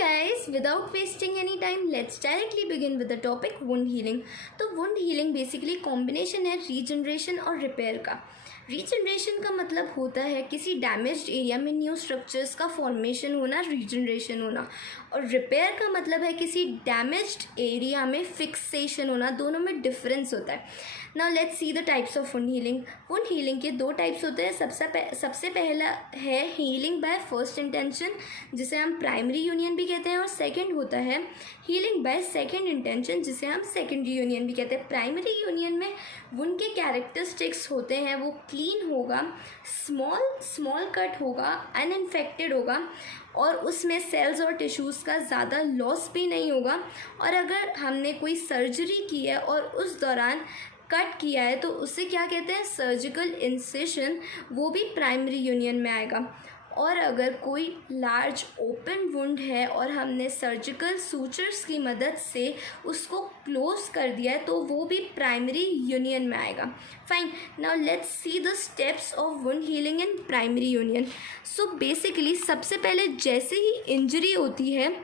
guys, without wasting any time, let's directly begin with the topic wound healing. तो wound healing basically combination है regeneration और repair का. Regeneration का मतलब होता है किसी डैमेज्ड एरिया में न्यू स्ट्रक्चर्स का फॉर्मेशन होना, रीजनरेशन होना. और रिपेयर का मतलब है किसी डैमेज्ड एरिया में फिक्सेशन होना. दोनों में डिफरेंस होता है. Now let's see the types of wound healing. Wound healing के दो टाइप्स होते हैं. सबसे पहला है हीलिंग बाय फर्स्ट इंटेंशन, जिसे हम प्राइमरी यूनियन भी कहते हैं. और सेकंड होता है हीलिंग बाय सेकंड इंटेंशन, जिसे हम सेकेंडरी यूनियन भी कहते हैं. प्राइमरी यूनियन में वुंड के कैरेक्टरिस्टिक्स होते हैं, वो क्लीन होगा, स्मॉल कट होगा, अनइन्फेक्टेड होगा और उसमें सेल्स और टिश्यूज़ का ज़्यादा लॉस भी नहीं होगा. और अगर हमने कोई सर्जरी की है और उस दौरान कट किया है तो उसे क्या कहते हैं, सर्जिकल इंसिशन, वो भी प्राइमरी यूनियन में आएगा. और अगर कोई लार्ज ओपन वुंड है और हमने सर्जिकल सूचर्स की मदद से उसको क्लोज कर दिया है तो वो भी प्राइमरी यूनियन में आएगा. Fine. Now let's see the steps of wound healing in primary union. So basically सबसे पहले जैसे ही इंजरी होती है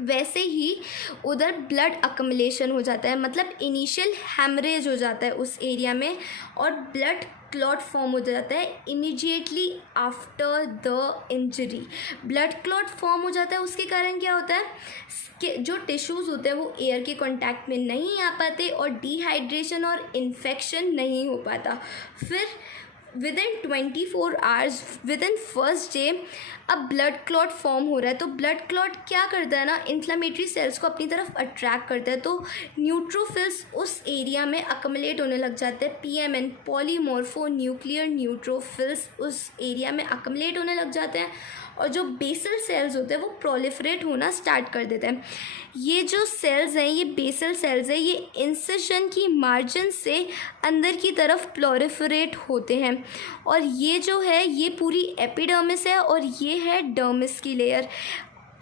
वैसे ही उधर ब्लड अकमलेशन हो जाता है, मतलब इनिशियल हैमरेज हो जाता है उस एरिया में और ब्लड क्लॉट फॉर्म हो जाता है immediately after the injury. Blood clot form हो जाता है. उसके कारण क्या होता है कि जो टिश्यूज़ होते हैं वो एयर के कांटेक्ट में नहीं आ पाते और डिहाइड्रेशन और इन्फेक्शन नहीं हो पाता. फिर within 24 hours, within first day अब ब्लड क्लॉट फॉर्म हो रहा है. तो ब्लड क्लॉट क्या करता है ना, इन्फ्लेमेटरी सेल्स को अपनी तरफ अट्रैक्ट करता है. तो न्यूट्रोफिल्स उस एरिया में अकमलेट होने लग जाते हैं. पीएमएन, पॉलीमॉर्फो न्यूक्लियर न्यूट्रोफिल्स उस एरिया में अकमलेट होने लग जाते हैं और जो बेसल सेल्स होते हैं वो प्रोलिफरेट होना स्टार्ट कर देते हैं. ये जो सेल्स हैं, ये बेसल सेल्स हैं, ये इंसिशन की मार्जिन से अंदर की तरफ प्रोलिफरेट होते हैं. और ये जो है ये पूरी एपिडर्मिस है और ये है डर्मिस की लेयर.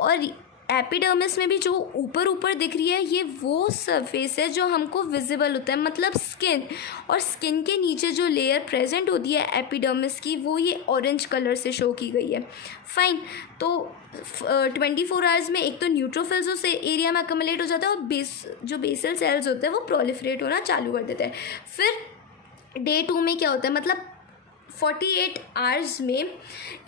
और एपिडर्मिस में भी जो ऊपर दिख रही है ये वो सरफेस है जो हमको विजिबल होता है, मतलब स्किन. और स्किन के नीचे जो लेयर प्रेजेंट होती है एपिडर्मिस की, वो ये ऑरेंज कलर से शो की गई है. फाइन. तो 24 आवर्स में एक तो न्यूट्रोफिल्स उस एरिया में अकमलेट हो जाता है और जो बेसल सेल्स होते हैं वो प्रोलिफरेट होना चालू कर देते हैं. फिर डे 2 में क्या होता है, मतलब 48 आवर्स में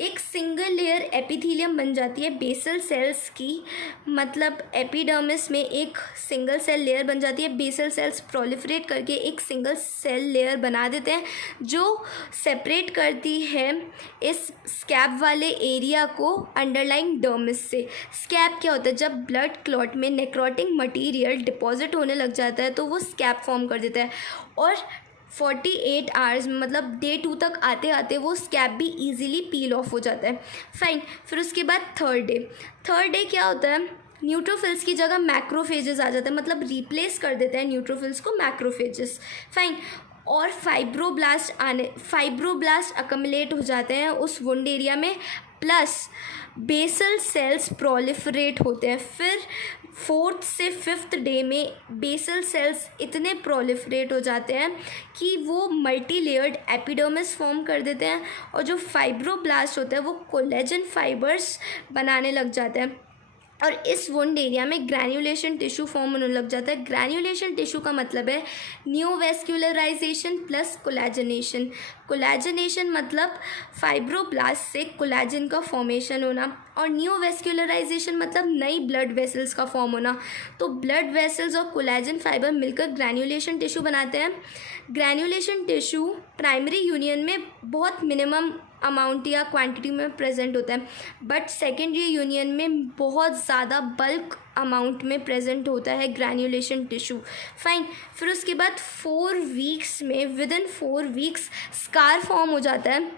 एक सिंगल लेयर एपिथीलियम बन जाती है बेसल सेल्स की. मतलब एपिडर्मिस में एक सिंगल सेल लेयर बन जाती है. बेसल सेल्स प्रोलिफरेट करके एक सिंगल सेल लेयर बना देते हैं जो सेपरेट करती है इस स्कैब वाले एरिया को अंडरलाइंग डर्मिस से. स्कैब क्या होता है, जब ब्लड क्लॉट में नेक्रोटिक मटीरियल डिपॉजिट होने लग जाता है तो वो स्कैब फॉर्म कर देता है. और 48 आवर्स में, मतलब डे 2 तक आते आते वो स्कैब भी इजीली पील ऑफ हो जाता है. फाइन. फिर उसके बाद थर्ड डे क्या होता है, न्यूट्रोफिल्स की जगह मैक्रोफेजेस आ जाते हैं, मतलब रिप्लेस कर देते हैं न्यूट्रोफिल्स को मैक्रोफेजेस. फाइन. और फाइब्रोब्लास्ट अकमलेट हो जाते हैं उस वुंड एरिया में, प्लस बेसल सेल्स प्रोलिफरेट होते हैं. फिर 4th से 5th डे में बेसल सेल्स इतने प्रोलिफरेट हो जाते हैं कि वो मल्टी लेयर्ड एपिडर्मिस फॉर्म कर देते हैं और जो फाइब्रोब्लास्ट होता है वो कोलेजन फाइबर्स बनाने लग जाते हैं. और इस वुंड एरिया में ग्रैन्युलेशन टिश्यू फॉर्म होने लग जाता है. ग्रैन्युलेशन टिश्यू का मतलब है न्यू वेस्क्युलराइजेशन प्लस कोलेजनेशन. कोलेजनेशन मतलब फाइब्रोब्लास्ट से कोलेजन का फॉर्मेशन होना और न्यू वेस्क्युलराइजेशन मतलब नई ब्लड वेसल्स का फॉर्म होना. तो ब्लड वेसल्स और कोलेजन फाइबर मिलकर ग्रैन्युलेशन टिश्यू बनाते हैं. ग्रैन्युलेशन टिश्यू प्राइमरी यूनियन में बहुत मिनिमम अमाउंट या क्वांटिटी में प्रेजेंट होता है, बट सेकेंडरी यूनियन में बहुत ज़्यादा बल्क अमाउंट में प्रेजेंट होता है ग्रैन्युलेशन टिश्यू. फाइन. फिर उसके बाद 4 वीक्स में, विदिन 4 वीक्स स्कार फॉर्म हो जाता है.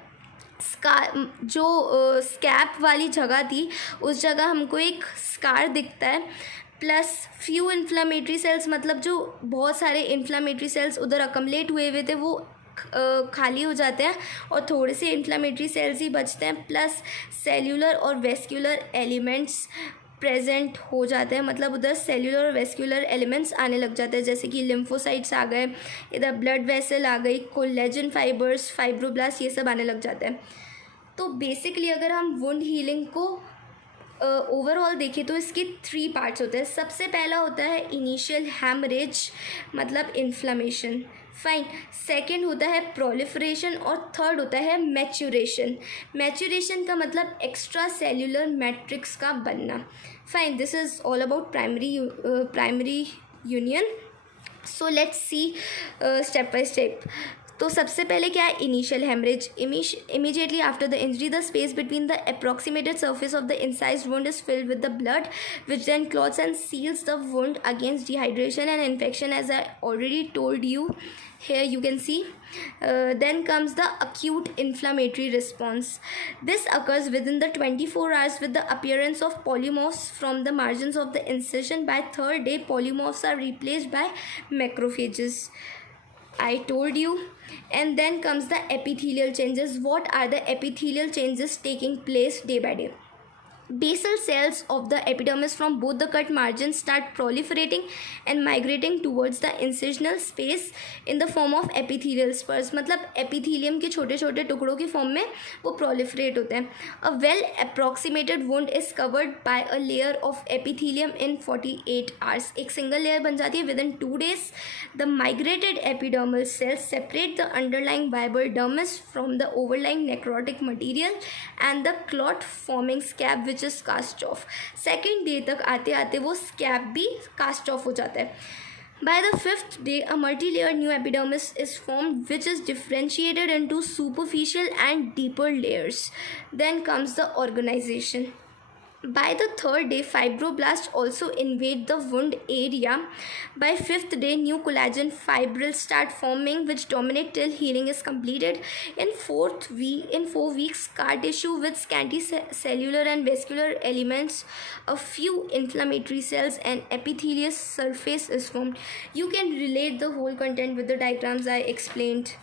स्कार जो स्कैब वाली जगह थी उस जगह हमको एक स्कार दिखता है, प्लस फ्यू इन्फ्लामेटरी सेल्स, मतलब जो बहुत सारे इन्फ्लामेटरी सेल्स उधर अकमलेट हुए थे वो खाली हो जाते हैं और थोड़े से इन्फ्लामेटरी सेल्स ही बचते हैं. प्लस सेल्यूलर और वेस्क्यूलर एलिमेंट्स प्रेजेंट हो जाते हैं, मतलब उधर सेल्यूलर और वेस्क्यूलर एलिमेंट्स आने लग जाते हैं, जैसे कि लिम्फोसाइट्स आ गए, इधर ब्लड वेसल आ गई, कोलेजन फाइबर्स, फाइब्रोब्लास्ट, ये सब आने लग जाते हैं. तो बेसिकली अगर हम वुंड हीलिंग को ओवरऑल देखें तो इसके 3 पार्ट्स होते हैं। सबसे पहला होता है इनिशियल हैमरेज मतलब इन्फ्लामेशन, फाइन। सेकंड होता है प्रोलिफरेशन और थर्ड होता है मैच्योरेशन। मैच्योरेशन का मतलब एक्स्ट्रा सेल्यूलर मैट्रिक्स का बनना, fine. This is all about primary union. So let's see step by step. तो सबसे पहले क्या है initial haemorrhage. Immediately after the injury the space between the approximated surface of the incised wound is filled with the blood which then clots and seals the wound against dehydration and infection as I already told you. Here you can see. Then comes the acute inflammatory response. This occurs within the 24 hours with the appearance of polymorphs from the margins of the incision. By third day, polymorphs are replaced by macrophages. I told you. And then comes the epithelial changes. What are the epithelial changes taking place day by day? Basal cells of the epidermis from both the cut margins start proliferating and migrating towards the incisional space in the form of epithelial spurs. मतलब epithelium के छोटे छोटे टुकड़ों की form में वो proliferate होते हैं. A well approximated wound is covered by a layer of epithelium in 48 hours. एक single layer बन जाती है within 2 days. The migrated epidermal cells separate the underlying viable dermis from the overlying necrotic material and the clot forming scab which is cast off. Second day तक आते आते वो scab भी cast of हो जाता है. By the 5th day, a multi-layered new epidermis is formed which is differentiated into superficial and deeper layers. Then comes the organization. By the 3rd day, fibroblasts also invade the wound area. By 5th day, new collagen fibrils start forming which dominate till healing is completed. In 4 weeks, scar tissue with scanty cellular and vascular elements, a few inflammatory cells and epithelial surface is formed. You can relate the whole content with the diagrams I explained.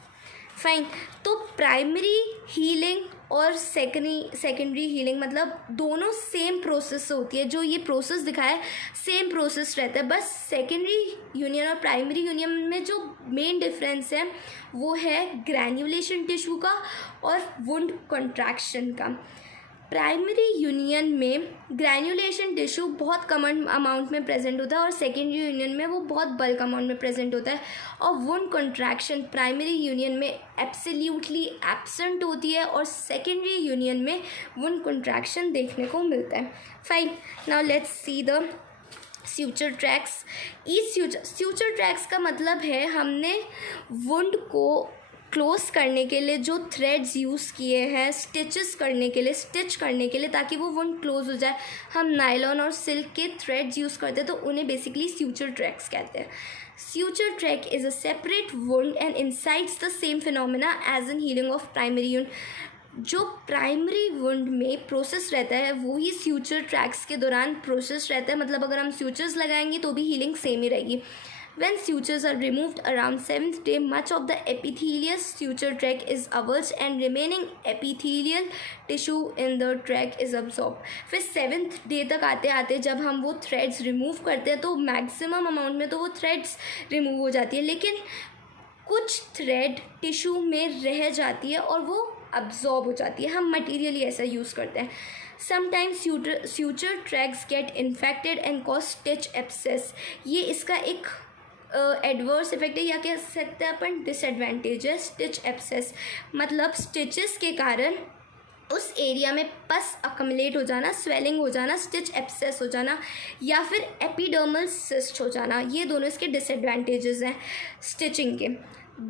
Fine. तो primary healing और secondary healing मतलब दोनों same process से होती है. जो ये process दिखाया सेम प्रोसेस रहता है, बस सेकेंडरी यूनियन और प्राइमरी यूनियन में जो मेन डिफरेंस है वो है ग्रैन्युलेशन टिश्यू का और वुंड कॉन्ट्रैक्शन का. प्राइमरी यूनियन में ग्रैन्युलेशन टिश्यू बहुत कम अमाउंट में प्रेजेंट होता है और सेकेंडरी यूनियन में वो बहुत बल्क अमाउंट में प्रेजेंट होता है. और वुंड कॉन्ट्रैक्शन प्राइमरी यूनियन में एब्सोल्युटली एब्सेंट होती है और सेकेंडरी यूनियन में वुंड कॉन्ट्रैक्शन देखने को मिलता है. Fine. Now let's see the suture tracks. Suture tracks का मतलब है हमने वुंड को क्लोज करने के लिए जो थ्रेड्स यूज़ किए हैं स्टिच करने के लिए ताकि वो वुंड क्लोज हो जाए. हम नायलॉन और सिल्क के थ्रेड्स यूज़ करते हैं तो उन्हें बेसिकली स्यूचर ट्रैक्स कहते हैं. Suture track is a separate wound and incites the same phenomena as in healing of primary wound. जो प्राइमरी वुंड में प्रोसेस रहता है वही स्यूचर ट्रैक्स के दौरान प्रोसेस रहता है. मतलब अगर हम स्यूचर्स लगाएंगे तो भी हीलिंग सेम ही रहेगी. When sutures are removed around 7th day, much of the epithelial suture tract is avulsed and remaining epithelial tissue in the tract is absorbed. फिर 7th day तक आते आते जब हम वो थ्रेड्स रिमूव करते हैं तो मैक्सिमम अमाउंट में तो वो थ्रेड्स रिमूव हो जाती है, लेकिन कुछ थ्रेड टिश्यू में रह जाती है और वो अब्जॉर्ब हो जाती है. हम मटीरियली ऐसा यूज़ करते हैं. Sometimes suture tracts get infected and cause stitch abscess. ये इसका एक एडवर्स इफेक्ट है या कह सकते हैं अपन डिसएडवांटेज है. स्टिच एब्सेस मतलब स्टिचेस के कारण उस एरिया में पस अकमलेट हो जाना, स्वेलिंग हो जाना, स्टिच एब्सेस हो जाना या फिर एपिडर्मल सिस्ट हो जाना. ये दोनों इसके डिसएडवांटेजेस हैं स्टिचिंग के.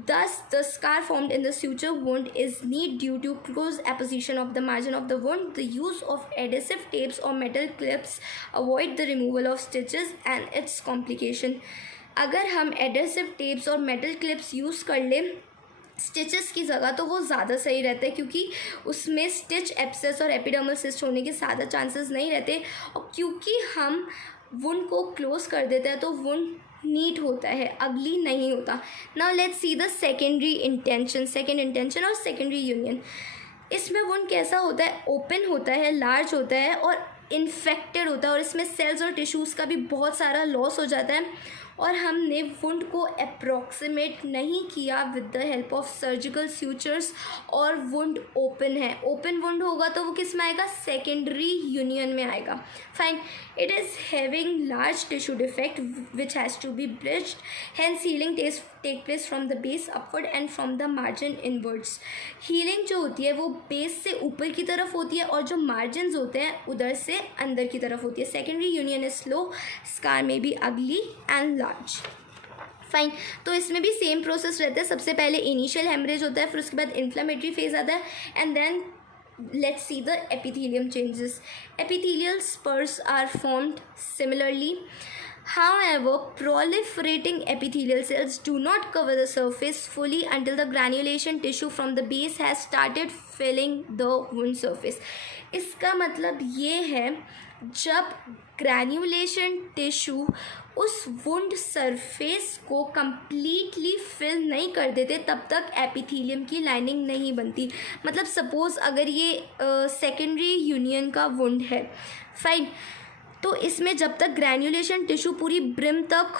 Thus, the scar formed in the suture wound is neat due to close apposition of the margin of the wound. The use of adhesive tapes or metal clips avoid the removal of stitches and its complication. अगर हम adhesive tapes और metal clips use कर लें stitches की जगह तो वो ज़्यादा सही रहता है क्योंकि उसमें स्टिच एब्सेस और एपिडर्मल सिस्ट होने के ज़्यादा चांसेस नहीं रहते. और क्योंकि हम वुंड को क्लोज कर देते हैं तो वुंड नीट होता है, अगली नहीं होता. Now let's see the second intention और सेकेंडरी यूनियन. इसमें वुंड कैसा होता है, ओपन होता है, लार्ज होता है और इन्फेक्टेड होता है और इसमें सेल्स और टिश्यूज़ का भी बहुत सारा लॉस हो जाता है और हमने वुंड को अप्रॉक्सीमेट नहीं किया with the help of surgical sutures और वुंड ओपन है, ओपन वुंड होगा तो वो किस में आएगा, सेकेंडरी यूनियन में आएगा। Fine, it is having large tissue defect which has to be bridged, hence healing take place from the base upward and from the margin inwards. Healing जो होती है वो बेस से ऊपर की तरफ होती है और जो मार्जिन होते हैं उधर से अंदर की तरफ होती है। Secondary union is slow, scar में बी अगली एंड लार्ज। फाइन, तो इसमें भी सेम प्रोसेस रहता है। सबसे पहले इनिशियल हेमरेज होता है, फिर उसके बाद इन्फ्लेमेटरी फेज आता है, and then let's see the epithelium changes. Epithelial spurs are formed similarly. However, proliferating epithelial cells do not cover the surface fully until the granulation tissue from the base has started filling the wound surface. इसका मतलब ये है जब ग्रैन्युलेशन tissue उस wound surface को completely fill नहीं कर देते तब तक एपिथेलियम की लाइनिंग नहीं बनती। मतलब सपोज़ अगर ये सेकेंडरी यूनियन का वुंड है, फाइन, तो इसमें जब तक ग्रैन्युलेशन टिश्यू पूरी ब्रिम तक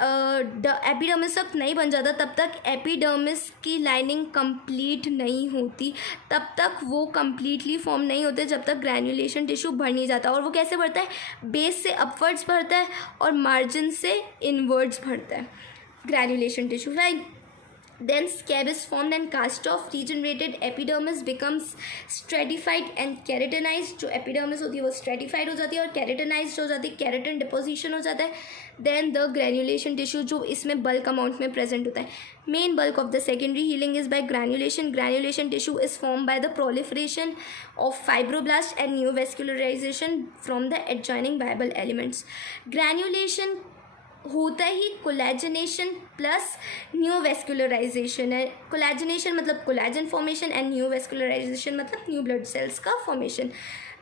एपिडर्मिस तक नहीं बन जाता तब तक एपिडर्मिस की लाइनिंग कंप्लीट नहीं होती, तब तक वो कंप्लीटली फॉर्म नहीं होते जब तक ग्रैन्युलेशन टिश्यू भर नहीं जाता। और वो कैसे भरता है, बेस से अपवर्ड्स भरता है और मार्जिन से इनवर्ड्स भरता है granulation tissue, right. Then scab is formed and cast off. Regenerated epidermis becomes stratified and keratinized. जो epidermis होती है वो stratified हो जाती है और keratinized हो जाती है, keratin deposition हो जाता है. Then the granulation tissue जो इसमें bulk amount में present होता है. Main bulk of the secondary healing is by granulation. Granulation tissue is formed by the proliferation of fibroblasts and neovascularization from the adjoining viable elements. Granulation होता ही कोलेजनेशन plus न्यूवेस्कुलराइजेशन है। कोलेजनेशन मतलब collagen formation and neovascularisation मतलब new blood cells का formation.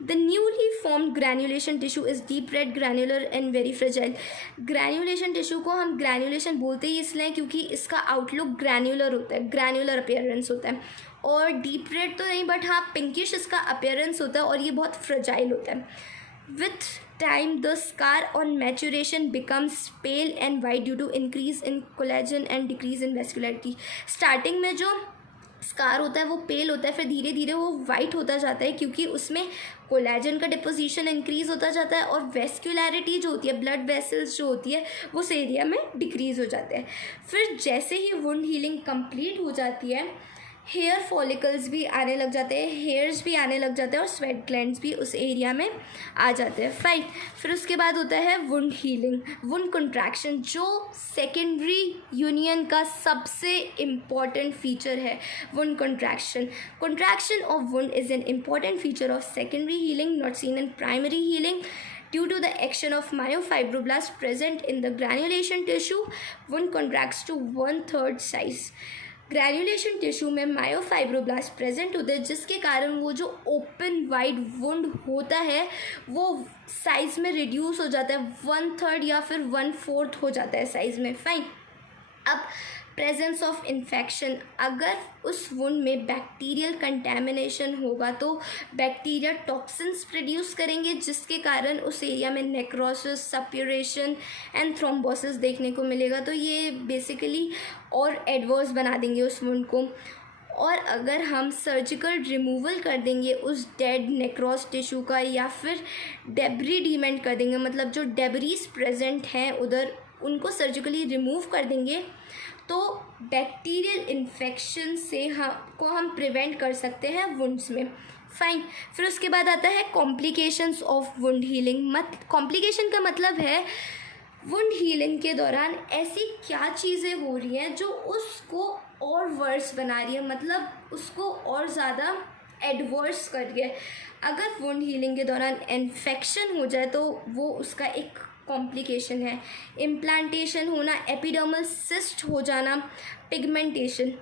The newly formed granulation tissue is deep red, granular and very fragile. Granulation tissue को हम ग्रैन्युलेशन बोलते ही इसलिए क्योंकि इसका आउटलुक ग्रैन्युलर होता है, ग्रैन्युलर अपीयरेंस होता है, और डीप रेड तो नहीं बट हाँ पिंकिश इसका अपीयरेंस होता है और ये बहुत फ्रेजाइल होता है। With time, the scar on maturation becomes pale and white due to increase in collagen and decrease in vascularity. Starting में जो स्कार होता है वो पेल होता है, फिर धीरे धीरे वो वाइट होता जाता है क्योंकि उसमें कोलेजन का डिपोजिशन इंक्रीज होता जाता है और वेस्कुलरिटी जो होती है, ब्लड वेसल्स जो होती है वो उस एरिया में डिक्रीज हो जाते हैं। फिर जैसे ही वुंड हीलिंग कंप्लीट हो जाती है, हेयर फॉलिकल्स भी आने लग जाते हैं, हेयर्स भी आने लग जाते हैं और स्वेट ग्लैंड्स भी उस एरिया में आ जाते हैं, फाइन। फिर उसके बाद होता है वुंड हीलिंग, वुंड कंट्रैक्शन, जो सेकेंडरी यूनियन का सबसे इम्पॉर्टेंट फीचर है। Wound contraction of wound is an important feature of secondary healing, not seen in primary healing. Due to the action of myofibroblasts present in the granulation tissue, wound contracts to 1/3 size. ग्रैन्युलेशन tissue में myofibroblast present होते हैं जिसके कारण वो जो open wide wound होता है वो साइज़ में रिड्यूस हो जाता है, 1/3 या फिर 1/4 हो जाता है साइज़ में, फाइन। अब प्रेजेंस ऑफ इन्फेक्शन, अगर उस वुंड में बैक्टीरियल कंटेमिनेशन होगा तो बैक्टीरिया टॉक्सिन्स प्रोड्यूस करेंगे जिसके कारण उस एरिया में नेक्रोसिस, सप्यूरेशन एंड थ्रोम्बोसिस देखने को मिलेगा। तो ये बेसिकली और एडवर्स बना देंगे उस वुंड को। और अगर हम सर्जिकल रिमूवल कर देंगे उस डेड नेक्रोस टिश्यू का या फिर डेब्री डीमेंट कर देंगे, मतलब जो डेब्रीज प्रेजेंट हैं उधर उनको सर्जिकली रिमूव कर देंगे तो बैक्टीरियल इन्फेक्शन से हम प्रिवेंट कर सकते हैं वुंड्स में, फाइन। फिर उसके बाद आता है complications of wound healing. Complication का मतलब है वुंड हीलिंग के दौरान ऐसी क्या चीज़ें हो रही हैं जो उसको और वर्स बना रही है, मतलब उसको और ज़्यादा एडवर्स कर रही है। अगर वुंड हीलिंग के दौरान इन्फेक्शन हो जाए तो वो उसका एक कॉम्प्लिकेशन है। इम्प्लांटेशन होना, एपिडर्मल सिस्ट हो जाना, पिगमेंटेशन,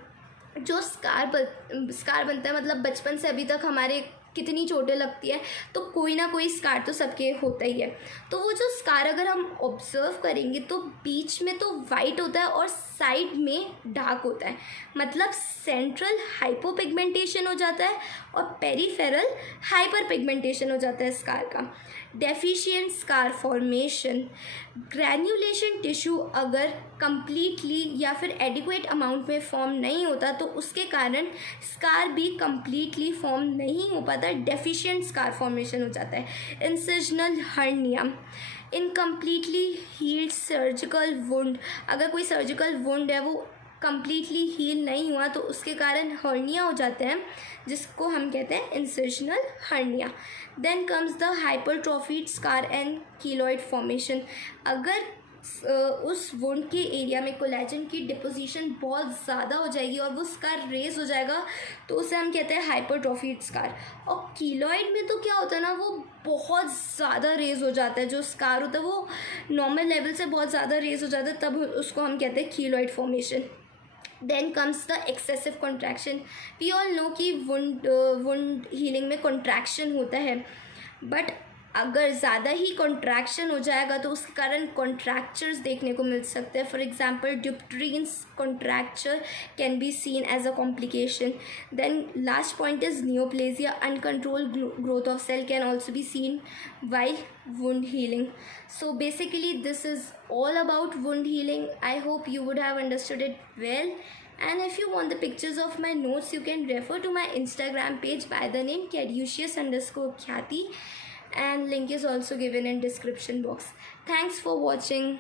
जो स्कार बनता है, मतलब बचपन से अभी तक हमारे कितनी चोटें लगती है तो कोई ना कोई स्कार तो सबके होता ही है। तो वो जो स्कार अगर हम ऑब्जर्व करेंगे तो बीच में तो वाइट होता है और साइड में डार्क होता है, मतलब सेंट्रल हाइपोपिगमेंटेशन हो जाता है और पेरिफेरल हाइपर पिगमेंटेशन हो जाता है स्कार का। डेफिशिएंट स्कार फॉर्मेशन, ग्रैन्युलेशन टिश्यू अगर कंप्लीटली या फिर एडिक्वेट अमाउंट में फॉर्म नहीं होता तो उसके कारण स्कार भी कंप्लीटली फॉर्म नहीं हो पाता, डेफिशिएंट स्कार फॉर्मेशन हो जाता है। Incisional hernia, incompletely healed surgical wound, अगर कोई सर्जिकल वुंड है वो कंप्लीटली हील नहीं हुआ तो उसके कारण हर्निया हो जाते हैं, जिसको हम कहते हैं incisional hernia. Then comes the hypertrophied scar and keloid formation, अगर उस वुंड के एरिया में कोलेजन की डिपोजिशन बहुत ज़्यादा हो जाएगी और वो स्कार रेज हो जाएगा तो उसे हम कहते हैं हाइपरट्रॉफीड स्कार। और कीलॉइड में तो क्या होता है ना, वो बहुत ज़्यादा रेज हो जाता है, जो स्कार होता है वो नॉर्मल लेवल से बहुत ज़्यादा रेज हो जाता है, तब उसको हम कहते हैं keloid formation. Then comes the excessive contraction, we all know कि वुंड हीलिंग में कॉन्ट्रैक्शन होता है, बट अगर ज़्यादा ही कॉन्ट्रैक्शन हो जाएगा तो उसके कारण कॉन्ट्रैक्चर्स देखने को मिल सकते हैं। For example Dupuytren's contracture can be seen as a complication. Then last point is neoplasia, uncontrolled growth of cell can also be seen while wound healing. So basically this is all about wound healing. I hope you would have understood it well, and if you want the pictures of my notes you can refer to my Instagram page by the name caduceus_khyati, and link is also given in description box. Thanks for watching.